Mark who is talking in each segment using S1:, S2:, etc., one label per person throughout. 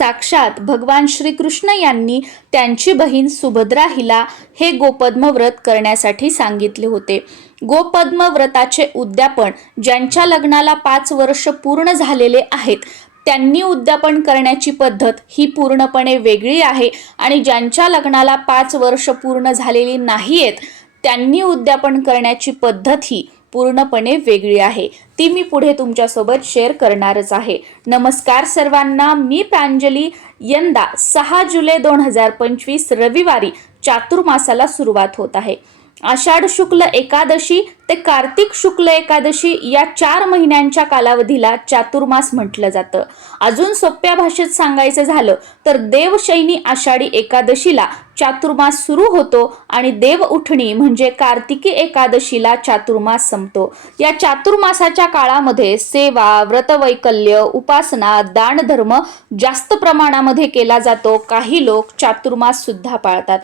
S1: साक्षात भगवान श्रीकृष्ण यांनी त्यांची बहीण सुभद्रा हिला हे गोपद्म व्रत करण्यासाठी सांगितले होते. गोपद्म व्रताचे उद्यापन ज्यांच्या लग्नाला पाच वर्ष पूर्ण झालेले आहेत त्यांनी उद्यापन करण्याची पद्धत ही पूर्णपणे वेगळी आहे आणि ज्यांच्या लग्नाला पाच वर्ष पूर्ण झालेली नाही आहेत त्यांनी उद्यापन करण्याची पद्धत ही पूर्णपणे वेगळी आहे. ती मी पुढे तुमच्यासोबत शेअर करणारच आहे. नमस्कार सर्वांना मी प्रांजली. यंदा सहा जुलै दोन हजार पंचवीस रविवारी चातुर्मासाला सुरुवात होत आहे. आषाढ शुक्ल एकादशी ते कार्तिक शुक्ल एकादशी या चार महिन्यांच्या कालावधीला चातुर्मास म्हटलं जातं. अजून सोप्या भाषेत सांगायचं झालं तर देवशैनी आषाढी एकादशीला चातुर्मास सुरू होतो आणि देव उठणी म्हणजे कार्तिकी एकादशीला चातुर्मास संपतो. या चातुर्मासाच्या काळामध्ये सेवा व्रतवैकल्य उपासना दानधर्म जास्त प्रमाणामध्ये केला जातो. काही लोक चातुर्मास सुद्धा पाळतात.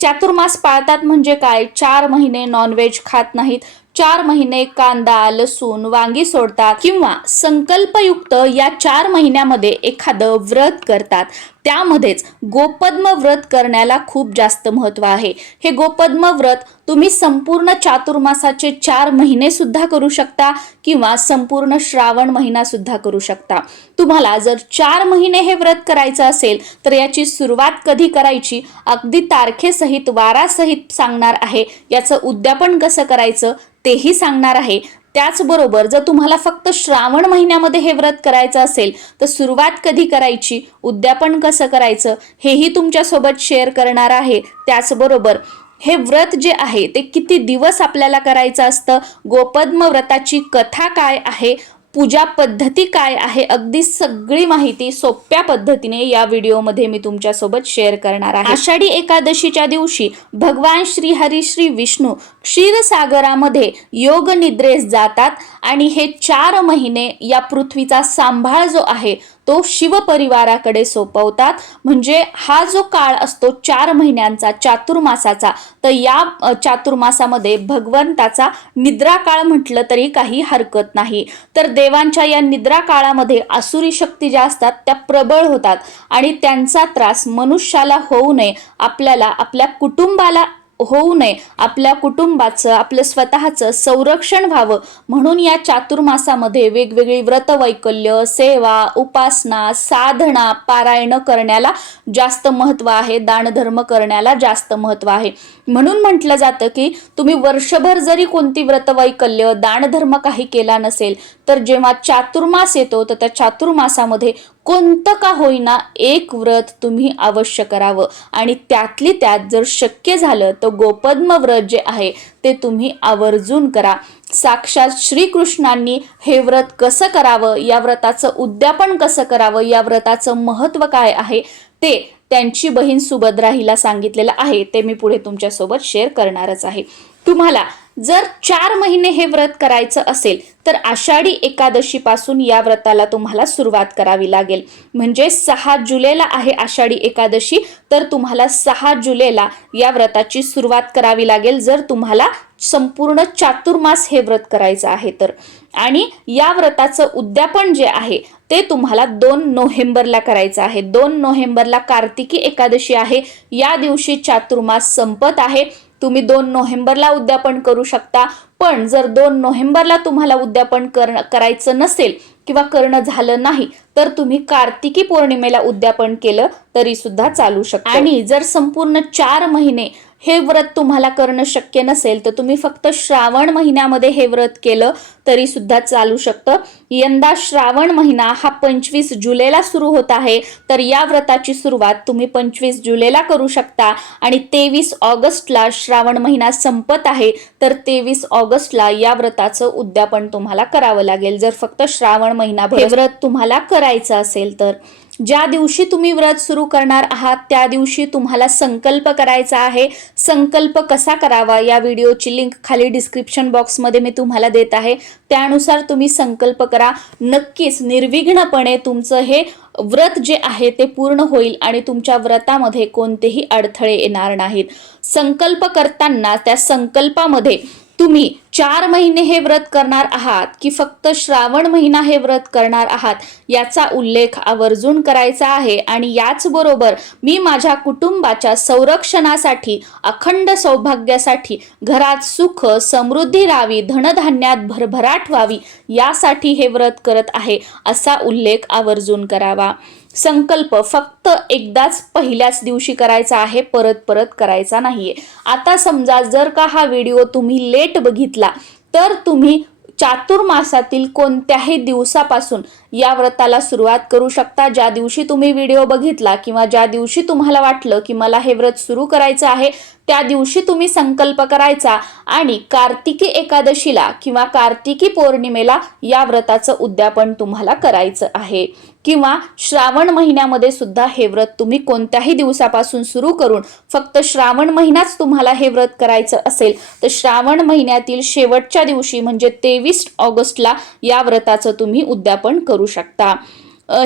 S1: चातुर्मास पाळतात म्हणजे काय? चार महिने नॉनव्हेज खात नाहीत. चार महिने कांदा लसूण वांगी सोडतात किंवा संकल्पयुक्त या चार महिन्यामध्ये एखादं व्रत करतात. त्यामध्येच गोपद्म व्रत करण्याला खूप जास्त महत्त्व आहे. हे गोपद्म व्रत तुम्ही संपूर्ण चातुर्मासाचे चार महिने सुद्धा करू शकता किंवा संपूर्ण श्रावण महिना सुद्धा करू शकता. तुम्हाला जर चार महिने हे व्रत करायचं असेल तर याची सुरुवात कधी करायची? अगदी तारखेसहित वारासहित सांगणार आहे. याचं उद्यापन कसं करायचं? तेही सांगणार आहे. त्याचबरोबर जर तुम्हाला फक्त श्रावण महिन्यामध्ये हे व्रत करायचं असेल तर सुरुवात कधी करायची? उद्यापन कसं करायचं? हेही तुमच्यासोबत शेअर करणार आहे. त्याचबरोबर हे व्रत जे आहे ते किती दिवस आपल्याला करायचं असतं? गोपद्म व्रताची कथा काय आहे? पूजा पद्धती काय आहे अगदी सगळी माहिती सोप्या पद्धतीने या व्हिडिओमध्ये मी तुमच्यासोबत शेअर करणार आहे. आषाढी एकादशीच्या दिवशी भगवान श्री हरी श्री विष्णू क्षीरसागरामध्ये योग निद्रेस जातात आणि हे चार महिने या पृथ्वीचा सांभाळ जो आहे तो शिवपरिवाराकडे सोपवतात. म्हणजे हा जो काळ असतो चार महिन्यांचा चातुर्मासाचा तर या चातुर्मासामध्ये भगवंताचा निद्रा काळ म्हटलं तरी काही हरकत नाही. तर देवांच्या या निद्रा काळामध्ये आसुरी शक्ती ज्या असतात त्या प्रबळ होतात. आणि त्यांचा त्रास मनुष्याला होऊ नये. आपल्याला आपल्या कुटुंबाला होऊ नये. आपल्या कुटुंबाचं आपलं स्वतःचं संरक्षण व्हावं. म्हणून या चातुर्मासामध्ये वेगवेगळी व्रतवैकल्य सेवा उपासना साधना पारायण करण्याला जास्त महत्त्व आहे. दानधर्म करण्याला जास्त महत्त्व आहे. म्हणून म्हटलं जातं की तुम्ही वर्षभर जरी कोणती व्रतवैकल्य दानधर्म काही केला नसेल तर जेव्हा चातुर्मास येतो तर त्या चातुर्मासामध्ये कोणतं का होईना एक व्रत तुम्ही अवश्य करावं. आणि त्यातली त्यात जर शक्य झालं तर गोपद्म व्रत जे आहे ते तुम्ही आवर्जून करा. साक्षात श्रीकृष्णांनी हे व्रत कसं करावं या व्रताचं उद्यापन कसं करावं या व्रताचं महत्त्व काय आहे ते त्यांची बहीण सुभद्रा हिला सांगितलेलं आहे ते मी पुढे तुमच्यासोबत शेअर करणारच आहे. तुम्हाला जर चार महिने हे व्रत करायचं असेल तर आषाढी एकादशीपासून या व्रताला तुम्हाला सुरुवात करावी लागेल. म्हणजे सहा जुलैला आहे आषाढी एकादशी तर तुम्हाला सहा जुलैला या व्रताची सुरुवात करावी लागेल जर तुम्हाला संपूर्ण चातुर्मास हे व्रत करायचं आहे तर. आणि या व्रताचं उद्यापन जे आहे ते तुम्हाला दोन नोव्हेंबरला करायचं आहे. दोन नोव्हेंबरला कार्तिकी एकादशी आहे. या दिवशी चातुर्मास संपत आहे. तुम्ही दोन नोव्हेंबरला उद्यापन करू शकता. पण जर दोन नोव्हेंबरला तुम्हाला उद्यापन कर करायचं नसेल किंवा करणं झालं नाही तर तुम्ही कार्तिकी पौर्णिमेला उद्यापन केलं तरी सुद्धा चालू शकतं. आणि जर संपूर्ण चार महिने हे व्रत तुम्हाला करणं शक्य नसेल तर तुम्ही फक्त श्रावण महिन्यामध्ये हे व्रत केलं तरी सुद्धा चालू शकतं. यंदा श्रावण महिना हा पंचवीस जुलैला सुरू होत आहे तर या व्रताची सुरुवात तुम्ही पंचवीस जुलैला करू शकता आणि तेवीस ऑगस्टला श्रावण महिना संपत आहे तर तेवीस ऑगस्टला या व्रताचं उद्यापन तुम्हाला करावं लागेल. जर फक्त श्रावण महिना हे व्रत तुम्हाला करायचं असेल तर. ज्या दिवशी तुम्ही व्रत सुरू करणार आहात त्या दिवशी तुम्हाला संकल्प करायचा आहे. संकल्प कसा करावा? या व्हिडिओची लिंक खाली डिस्क्रिप्शन बॉक्समध्ये मी तुम्हाला देत आहे. त्यानुसार तुम्ही संकल्प करा. नक्कीच निर्विघ्नपणे तुमचं हे व्रत जे आहे ते पूर्ण होईल आणि तुमच्या व्रतामध्ये कोणतेही अडथळे येणार नाहीत. संकल्प करताना त्या संकल्पामध्ये तुम्ही चार महिने हे व्रत करणार आहात की फक्त श्रावण महिना हे व्रत करणार आहात याचा उल्लेख आवर्जून करायचा आहे आणि याचबरोबर मी माझ्या कुटुंबाच्या संरक्षणासाठी अखंड सौभाग्यासाठी घरात सुख समृद्धी राहावी धनधान्यात भरभराट व्हावी यासाठी हे व्रत करत आहे असा उल्लेख आवर्जून करावा. संकल्प फक्त एकदाच पहिल्याच दिवशी करायचा आहे परत परत करायचा नाहीये. आता समजा जर का हा व्हिडिओ तुम्ही लेट बघितला तर तुम्ही चातुर्मासातील कोणत्याही दिवसापासून या व्रताला सुरुवात करू शकता. ज्या दिवशी तुम्ही व्हिडिओ बघितला किंवा ज्या दिवशी तुम्हाला वाटलं की मला हे व्रत सुरू करायचं आहे त्या दिवशी तुम्ही संकल्प करायचा आणि कार्तिकी एकादशीला किंवा कार्तिकी पौर्णिमेला या व्रताचं उद्यापन तुम्हाला करायचं आहे. किंवा श्रावण महिन्यामध्ये सुद्धा हे व्रत तुम्ही कोणत्याही दिवसापासून सुरू करून फक्त श्रावण महिनाच तुम्हाला हे व्रत करायचं असेल तर श्रावण महिन्यातील शेवटच्या दिवशी म्हणजे तेवीस ऑगस्टला या व्रताचं तुम्ही उद्यापन करू शकता.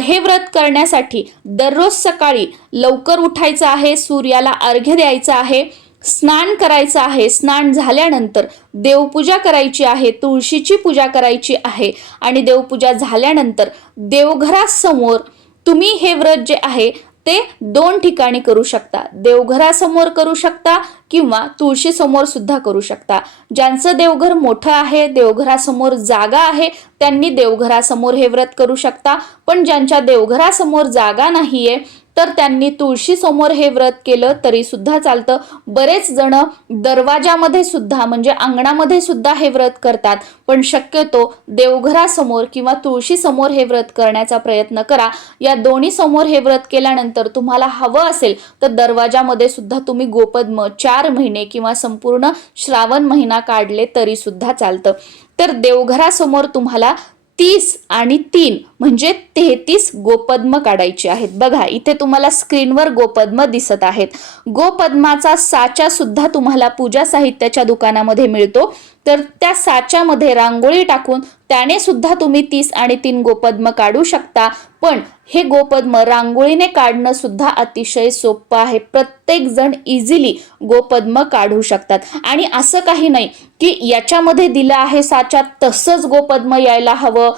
S1: हे व्रत करण्यासाठी दररोज सकाळी लवकर उठायचं आहे सूर्याला अर्घ्य द्यायचं आहे स्नान करायचं आहे. स्नान झाल्यानंतर देवपूजा करायची आहे तुळशीची पूजा करायची आहे आणि देवपूजा झाल्यानंतर देवघरासमोर तुम्ही हे व्रत जे आहे ते दोन ठिकाणी करू शकता. देवघरासमोर करू शकता किंवा तुळशीसमोर सुद्धा करू शकता. ज्यांचं देवघर मोठं आहे देवघरासमोर जागा आहे त्यांनी देवघरासमोर हे व्रत करू शकता. पण ज्यांच्या देवघरासमोर जागा नाहीये तर त्यांनी तुळशी समोर हे व्रत केलं तरी सुद्धा चालतं. बरेच जण दरवाजामध्ये सुद्धा म्हणजे अंगणामध्ये सुद्धा हे व्रत करतात. पण शक्यतो देवघरासमोर किंवा तुळशी समोर हे व्रत करण्याचा प्रयत्न करा. या दोन्ही समोर हे व्रत केल्यानंतर तुम्हाला हवं असेल तर दरवाजामध्ये सुद्धा तुम्ही गोपद्म चार महिने किंवा संपूर्ण श्रावण महिना काढले तरी सुद्धा चालतं. तर देवघरासमोर तुम्हाला तीस आणि तीन म्हणजे तेहतीस गोपद्म काढायचे आहेत. बघा इथे तुम्हाला स्क्रीनवर गोपद्म दिसत आहेत. गोपद्माचा साचा सुद्धा तुम्हाला पूजा साहित्याच्या दुकानामध्ये मिळतो. तर त्या साच्यामध्ये रांगोळी टाकून त्याने सुद्धा तुम्ही तीस आणि तीन गोपद्म काढू शकता. पण हे गोपद्म रांगोळीने काढणं सुद्धा अतिशय सोपं आहे. प्रत्येक जण इझिली गोपद्म काढू शकतात. आणि असं काही नाही की याच्यामध्ये दिलं आहे साच्यात तसंच गोपद्म यायला हवं.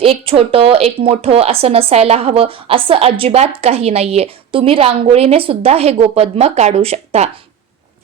S1: एक छोटं एक मोठं असं नसायला हवं. असं अजिबात काही नाहीये. तुम्ही रांगोळीने सुद्धा हे गोपद्म काढू शकता.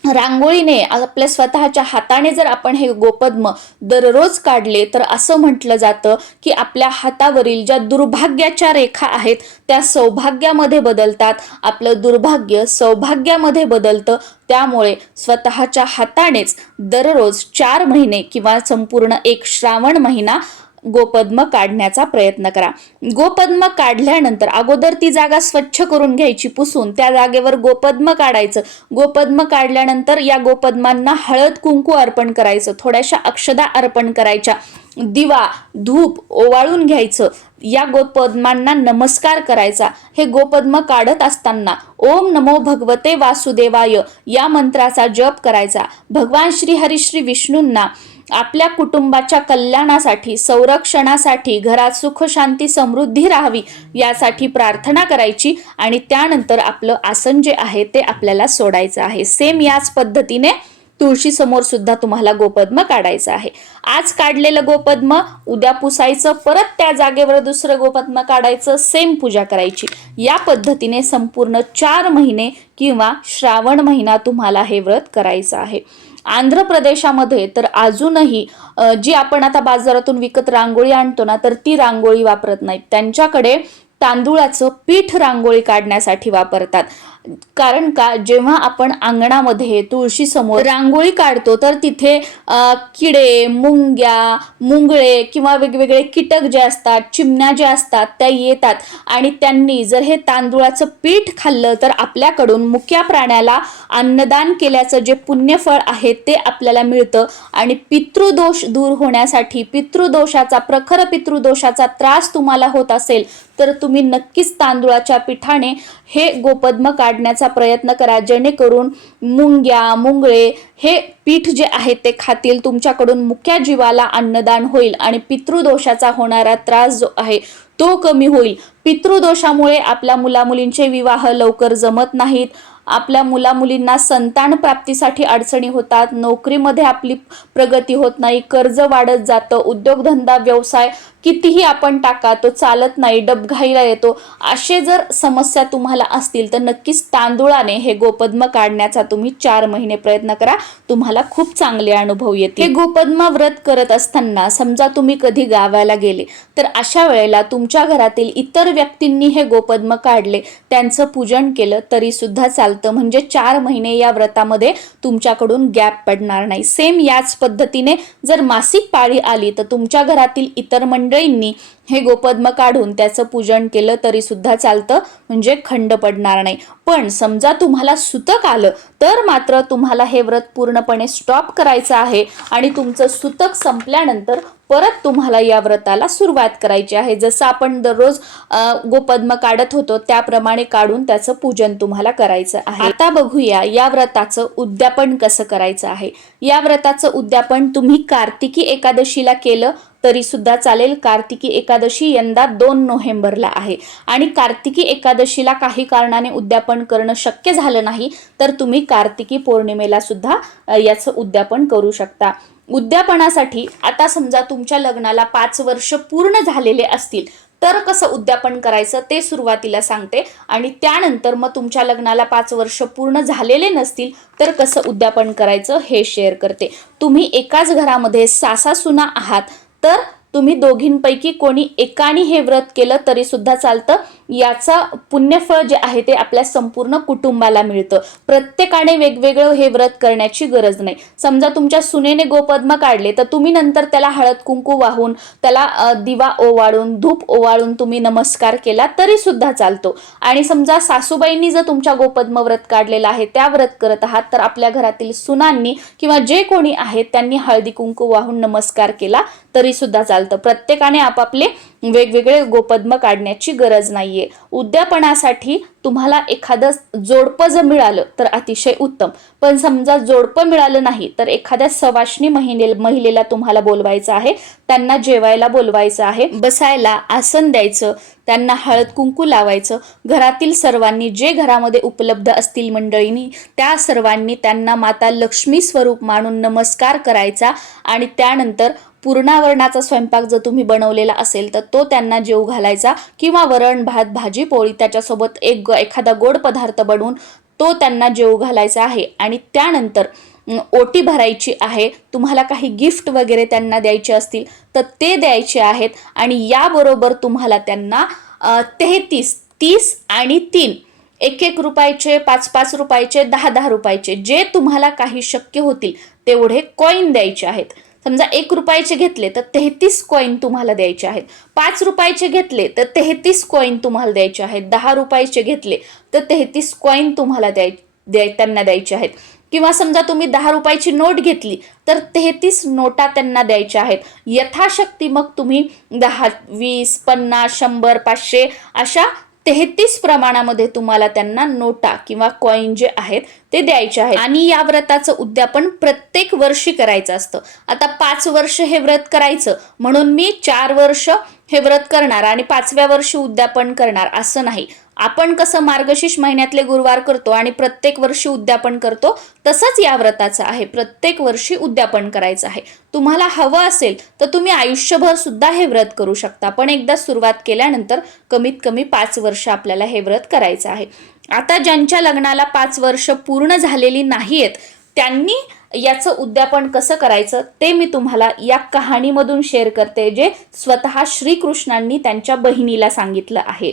S1: रांगोळीने आपल्या स्वतःच्या हाताने जर आपण हे गोपद्म दररोज काढले तर असं म्हटलं जातं की आपल्या हातावरील ज्या दुर्भाग्याच्या रेखा आहेत त्या सौभाग्यामध्ये बदलतात. आपलं दुर्भाग्य सौभाग्यामध्ये बदलतं. त्यामुळे स्वतःच्या हातानेच दररोज चार महिने किंवा संपूर्ण एक श्रावण महिना गोपद्म काढण्याचा प्रयत्न करा. गोपद्म काढल्यानंतर अगोदर ती जागा स्वच्छ करून घ्यायची पुसून त्या जागेवर गोपद्म काढायचं. गोपद्म काढल्यानंतर या गोपद्मांना हळद कुंकू अर्पण करायचं थोड्याशा अक्षदा अर्पण करायच्या. दिवा धूप ओवाळून घ्यायचं. या गोपद्मांना नमस्कार करायचा. हे गोपद्म काढत असताना ओम नमो भगवते वासुदेवाय या मंत्राचा जप करायचा. भगवान श्री हरिश्री विष्णूंना आपल्या कुटुंबाच्या कल्याणासाठी संरक्षणासाठी घरात सुख शांती समृद्धी राहावी यासाठी प्रार्थना करायची आणि त्यानंतर आपलं आसन जे आहे ते आपल्याला सोडायचं आहे. सेम याच पद्धतीने तुळशी समोर सुद्धा तुम्हाला गोपद्म काढायचं आहे. आज काढलेलं गोपद्म उद्या पुसायचं परत त्या जागेवर दुसरं गोपद्म काढायचं सेम पूजा करायची. या पद्धतीने संपूर्ण चार महिने किंवा श्रावण महिना तुम्हाला हे व्रत करायचं आहे. आंध्र प्रदेशामध्ये तर अजूनही जी आपण आता बाजारातून विकत रांगोळी आणतो ना तर ती रांगोळी वापरत नाहीत. त्यांच्याकडे तांदूळाचं पीठ रांगोळी काढण्यासाठी वापरतात. कारण का जेव्हा आपण अंगणामध्ये तुळशी समोर रांगोळी काढतो तर तिथे किडे मुंग्या मुंगळे किंवा वेगवेगळे कीटक जे असतात चिमण्या ज्या असतात त्या येतात. आणि त्यांनी जर हे तांदूळाचं पीठ खाल्लं तर आपल्याकडून मुक्या प्राण्याला अन्नदान केल्याचं जे पुण्यफळ आहे ते आपल्याला मिळतं. आणि पितृदोष दूर होण्यासाठी पितृदोषाचा प्रखर पितृदोषाचा त्रास तुम्हाला होत असेल तर तुम्ही नक्कीच तांदूळाच्या पिठाने हे गोपद्म काढण्याचा प्रयत्न करा जेणेकरून मुंग्या मुंगळे हे पीठ जे आहे ते खातील तुमच्याकडून मुख्या जीवाला अन्नदान होईल आणि पितृदोषाचा होणारा त्रास जो आहे तो कमी होईल. पितृदोषामुळे आपल्या मुलामुलींचे विवाह लवकर जमत नाहीत. आपल्या मुलामुलींना संतान प्राप्तीसाठी अडचणी होतात. नोकरीमध्ये आपली प्रगती होत नाही. कर्ज वाढत जातं. उद्योगधंदा व्यवसाय कितीही आपण टाका तो चालत नाही डबघाईला येतो. असे जर समस्या तुम्हाला असतील तर नक्कीच तांदुळाने हे गोपद्म काढण्याचा तुम्ही चार महिने प्रयत्न करा. तुम्हाला खूप चांगले अनुभव येतील. हे गोपद्म व्रत करत असताना समजा तुम्ही कधी गावाला गेले तर अशा वेळेला तुमच्या घरातील इतर व्यक्तींनी हे गोपद्म काढले त्यांचं पूजन केलं तरी सुद्धा चालतं. म्हणजे चार महिने या व्रतामध्ये तुमच्याकडून गॅप पडणार नाही. सेम याच पद्धतीने जर मासिक पाळी आली तर तुमच्या घरातील इतर मंडळींनी हे गोपद्म काढून त्याचं पूजन केलं तरी सुद्धा चालतं म्हणजे खंड पडणार नाही. पण समजा तुम्हाला सुतक आलं तर मात्र तुम्हाला हे व्रत पूर्णपणे स्टॉप करायचं आहे आणि तुमचं सुतक संपल्यानंतर परत तुम्हाला या व्रताला सुरुवात करायची आहे. जसं आपण दररोज गोपद्म काढत होतो त्याप्रमाणे काढून त्याचं पूजन तुम्हाला करायचं आहे. आता बघूया या व्रताचं उद्यापन कसं करायचं आहे? या व्रताचं उद्यापन तुम्ही कार्तिकी एकादशीला केलं तरी सुद्धा चालेल. कार्तिकी एकादशी यंदा दोन नोव्हेंबरला आहे. आणि कार्तिकी एकादशीला काही कारणाने उद्यापन करणं शक्य झालं नाही तर तुम्ही कार्तिकी पौर्णिमेला सुद्धा याचं उद्यापन करू शकता. उद्यापनासाठी आता समजा तुमच्या लग्नाला पाच वर्ष पूर्ण झालेले असतील तर कसं उद्यापन करायचं ते सुरुवातीला सांगते. आणि त्यानंतर मग तुमच्या लग्नाला पाच वर्ष पूर्ण झालेले नसतील तर कसं उद्यापन करायचं हे शेअर करते. तुम्ही एकाच घरामध्ये सासासुना आहात तर तुम्ही दोघींपैकी कोणी एकाने हे व्रत केलं तरी सुद्धा चालतं. याचा पुण्यफळ जे आहे ते आपल्या संपूर्ण कुटुंबाला मिळतं. प्रत्येकाने वेगवेगळं हे व्रत करण्याची गरज नाही. समजा तुमच्या सुनेने गोपद्म काढले तर तुम्ही नंतर त्याला हळद कुंकू वाहून त्याला दिवा ओवाळून धूप ओवाळून तुम्ही नमस्कार केला तरी सुद्धा चालतो. आणि समजा सासूबाईंनी जर तुमच्या गोपद्म व्रत काढलेलं आहे त्या व्रत करत आहात तर आपल्या घरातील सुनांनी किंवा जे कोणी आहेत त्यांनी हळदी कुंकू वाहून नमस्कार केला तरी सुद्धा चालतं. प्रत्येकाने आपापले वेगवेगळे गोपद्म काढण्याची गरज नाहीये. उद्यापनासाठी तुम्हाला एखादं जोडपं जर मिळालं तर अतिशय उत्तम. पण समजा जोडपं मिळालं नाही तर एखाद्या सवाष्णी महिने महिलेला तुम्हाला बोलवायचं आहे त्यांना जेवायला बोलवायचं आहे बसायला आसन द्यायचं त्यांना हळद कुंकू लावायचं घरातील सर्वांनी जे घरामध्ये उपलब्ध असतील मंडळींनी त्या सर्वांनी त्यांना माता लक्ष्मी स्वरूप मानून नमस्कार करायचा आणि त्यानंतर पूर्णावरणाचा स्वयंपाक जर तुम्ही बनवलेला असेल तर तो त्यांना जेव घालायचा किंवा वरण भात भाजी पोळी त्याच्यासोबत एक एखादा गोड पदार्थ बनवून तो त्यांना जेव घालायचा आहे. आणि त्यानंतर ओटी भरायची आहे तुम्हाला काही गिफ्ट वगैरे त्यांना द्यायचे असतील तर ते द्यायचे आहेत. आणि याबरोबर तुम्हाला त्यांना तेहतीस तीस आणि तीन एक एक रुपयाचे पाच पाच रुपयाचे दहा दहा रुपयाचे जे तुम्हाला काही शक्य होतील तेवढे कॉईन द्यायचे आहेत. समजा एक रुपयाचे घेतले तर तेहतीस कॉईन तुम्हाला द्यायचे आहेत. पाच रुपयाचे घेतले तर तेहतीस कॉईन तुम्हाला द्यायचे आहेत. दहा रुपयाचे घेतले तर तेहतीस कॉईन तुम्हाला द्याय द्याय त्यांना द्यायचे आहेत. किंवा समजा तुम्ही दहा रुपयाची नोट घेतली तर तेहतीस नोटा त्यांना द्यायच्या आहेत. यथाशक्ती मग तुम्ही दहा वीस पन्नास शंभर पाचशे अशा तेहतीस प्रमाणामध्ये तुम्हाला त्यांना नोटा किंवा कॉईन जे आहेत ते द्यायचे आहेत. आणि या व्रताचं उद्यापन प्रत्येक वर्षी करायचं असतं. आता पाच वर्ष हे व्रत करायचं. म्हणून मी चार वर्ष हे व्रत करणार आणि पाचव्या वर्षी उद्यापन करणार असं नाही. आपण कसं मार्गशीर्ष महिन्यातले गुरुवार करतो आणि प्रत्येक वर्षी उद्यापन करतो तसंच या व्रताचं आहे. प्रत्येक वर्षी उद्यापन करायचं आहे. तुम्हाला हवं असेल तर तुम्ही आयुष्यभर सुद्धा हे व्रत करू शकता. पण एकदा सुरुवात केल्यानंतर कमीत कमी पाच वर्ष आपल्याला हे व्रत करायचं आहे. आता ज्यांच्या लग्नाला पाच वर्ष पूर्ण झालेली नाही आहेत त्यांनी याचं उद्यापन कसं करायचं ते मी तुम्हाला या कहाणीमधून शेअर करते जे स्वतः श्रीकृष्णांनी त्यांच्या बहिणीला सांगितलं आहे.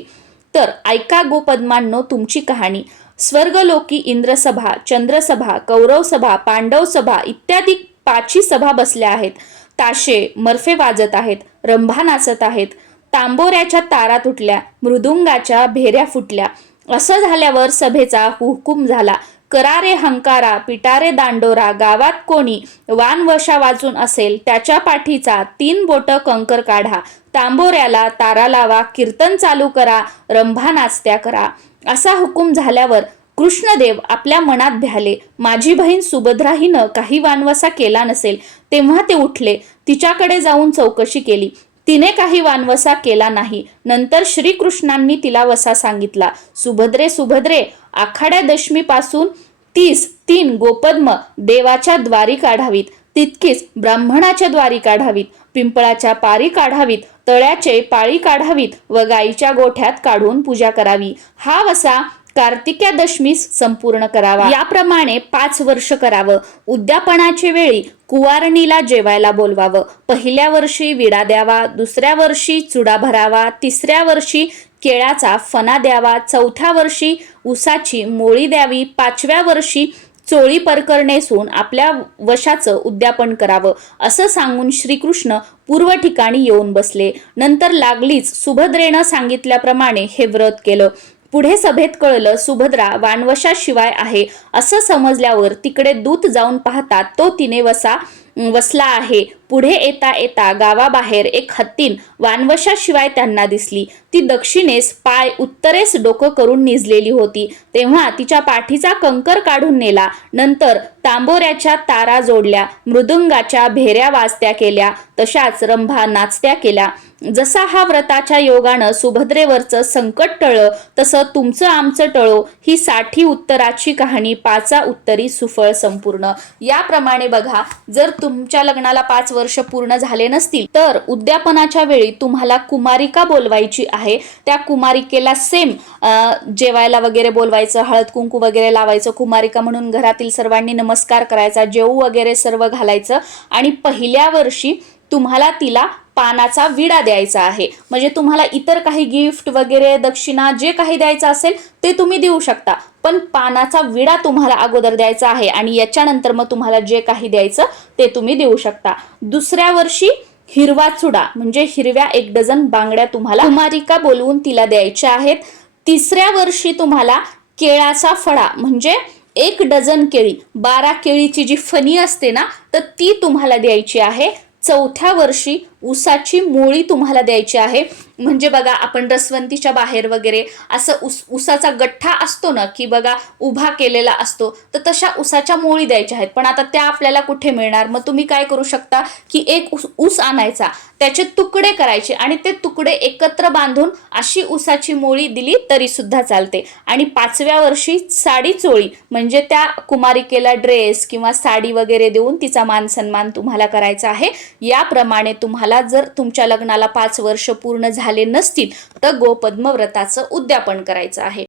S1: तर ऐका गोपद्मांनो तुमची कहाणी. स्वर्गलोकी इंद्रसभा चंद्रसभा कौरवसभा पांडवसभा इत्यादी पाची सभा बसल्या आहेत. ताशे मर्फे वाजत आहेत रंभा नाचत आहेत. तांबोऱ्याच्या तारा तुटल्या मृदुंगाच्या भेऱ्या फुटल्या. असं झाल्यावर सभेचा हुकूम झाला. करारे हंकारा पिटारे दांडोरा गावात कोणी वानवशा वाजून असेल त्याच्या पाठीचा तीन बोट कंकर काढा. तांबोऱ्याला तारा लावा कीर्तन चालू करा रंभा नाचत्या करा. असा हुकूम झाल्यावर कृष्णदेव आपल्या मनात भ्याले माझी बहीण सुभद्रा हिनं काही वानवसा केला नसेल. तेव्हा ते उठले तिच्याकडे जाऊन चौकशी केली. तिने काही वानवसा केला नाही. नंतर श्रीकृष्णांनी तिला वसा सांगितला सुभद्रे सुभद्रे आखाड्या दशमीपासून तीस तीन गोपद्म देवाच्या द्वारी काढावीत. तितकीच ब्राह्मणाच्या द्वारी काढावीत. पिंपळाच्या पारी काढावीत. तळ्याचे पाळी काढावीत व गाईच्या गोठ्यात काढून पूजा करावी. हा वसा कार्तिक्या दशमीस संपूर्ण करावा. याप्रमाणे पाच वर्ष करावं. उद्यापनाची वेळी कुवारणीला जेवायला बोलवावं. पहिल्या वर्षी विडा द्यावा दुसऱ्या वर्षी चुडा भरावा तिसऱ्या वर्षी केळाचा फणा द्यावा चौथ्या वर्षी उसाची मोळी द्यावी पाचव्या वर्षी चोळी परकर नेसून आपल्या वशाचं उद्यापन करावं. असं सांगून श्रीकृष्ण पूर्व ठिकाणी येऊन बसले. नंतर लागलीच सुभद्रेनं सांगितल्याप्रमाणे हे व्रत केलं. पुढे सभेत कळलं सुभद्रा वानवशाशिवाय आहे. असं समजल्यावर तिकडे दूत जाऊन पाहतात तो तिने वसा वसला आहे. पुढे येता येता गावाबाहेर एक हत्तीन वानवशाशिवाय त्यांना दिसली. ती दक्षिणेस पाय उत्तरेस डोकं करून निजलेली होती. तेव्हा तिच्या पाठीचा कंकर काढून नेला. नंतर तांबोऱ्याच्या तारा जोडल्या. मृदुंगाच्या भेऱ्या वाजत्या केल्या. तशाच रंभा नाचत्या केल्या. जसा हा व्रताच्या योगानं सुभद्रेवरचं संकट टळं तसं तुमचं आमचं टळो ही साठी उत्तराची कहाणी पाचा उत्तरी सुफळ संपूर्ण. याप्रमाणे बघा जर तुमच्या लग्नाला पाच वर्ष पूर्ण झाले नसतील तर उद्यापनाच्या वेळी तुम्हाला कुमारिका बोलवायची आहे. त्या कुमारिकेला सेम जेवायला वगैरे बोलवायचं हळद कुंकू वगैरे लावायचं कुमारिका म्हणून घरातील सर्वांनी नमस्कार करायचा जेवू वगैरे सर्व घालायचं. आणि पहिल्या वर्षी तुम्हाला तिला पानाचा विडा द्यायचा आहे. म्हणजे तुम्हाला इतर काही गिफ्ट वगैरे दक्षिणा जे काही द्यायचं असेल ते तुम्ही देऊ शकता. पण पानाचा विडा तुम्हाला अगोदर द्यायचा आहे आणि याच्यानंतर मग तुम्हाला जे काही द्यायचं ते तुम्ही देऊ शकता. दुसऱ्या वर्षी हिरवा चुडा म्हणजे हिरव्या एक डझन बांगड्या तुम्हाला कुमारिका बोलवून तिला द्यायच्या आहेत. तिसऱ्या वर्षी तुम्हाला केळाचा फळा म्हणजे एक डझन केळी बारा केळीची जी फणी असते ना तर ती तुम्हाला द्यायची आहे. चौथ्या वर्षी ऊसाची मोळी तुम्हाला द्यायची आहे. म्हणजे बघा आपण रसवंतीच्या बाहेर वगैरे असं ऊस ऊसाचा गठ्ठा असतो ना की बघा उभा केलेला असतो तर तशा ऊसाच्या मोळी द्यायच्या आहेत. पण आता त्या आपल्याला कुठे मिळणार? मग तुम्ही काय करू शकता? की एक ऊस ऊस आणायचा त्याचे तुकडे करायचे आणि ते तुकडे एकत्र बांधून अशी ऊसाची मोळी दिली तरी सुद्धा चालते. आणि पाचव्या वर्षी साडी चोळी म्हणजे त्या कुमारिकेला ड्रेस किंवा साडी वगैरे देऊन तिचा मान सन्मान तुम्हाला करायचा आहे. याप्रमाणे तुम्हाला जर तुमच्या लग्नाला पाच वर्ष पूर्ण झाले नसतील तर गोपद्म व्रताचं उद्यापन करायचं आहे.